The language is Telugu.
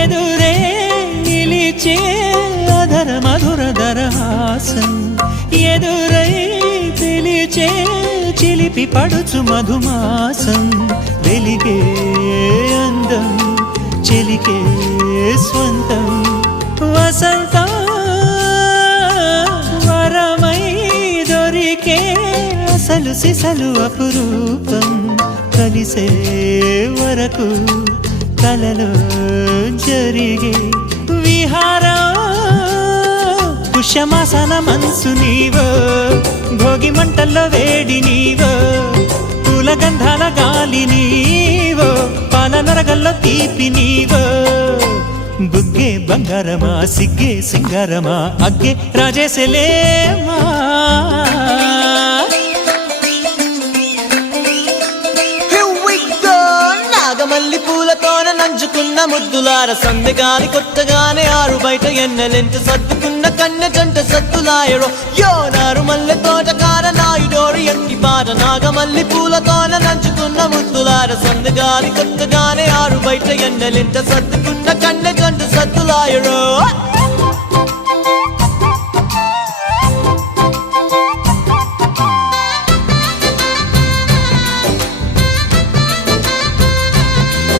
ఎదురే నిలిచే అధర మధుర దరహాసం ఎదురై పిలిచే చిలిపి పడుచు మధుమాసం వెలిగే అందం చెలికే స్వంతం వసంతం వరమై దొరికే అసలు సిసలు అపురూపం కలిసే వరకు కలలో జరిగే విహారం పుష్యమాసన మనసు నీవో భోగి మంటల్లో వేడి నీవో పూల గంధాల గాలి నీవో పాల నరగల్లో తీపి నీవో బుగ్గే బంగారమా సిగ్గే సింగారమా అగ్గే రాజేసలేమా మల్లి పూలతోన నంచుకున్న ముద్దులార సందెగాని కొత్తగానే ఆరు బయట ఎన్నెలెంట సర్దుకున్న కన్నె జంట సత్తులాయరో యోనారు మల్లె తోటకార నాయుడోరు ఎట్టి పాట నాగమల్లి పూలతోన నంచుకున్న ముద్దులార సందెగాని కొత్తగానే ఆరు బయట ఎన్నెలెంట సర్దుకున్న కన్నె జంట సత్తులాయరో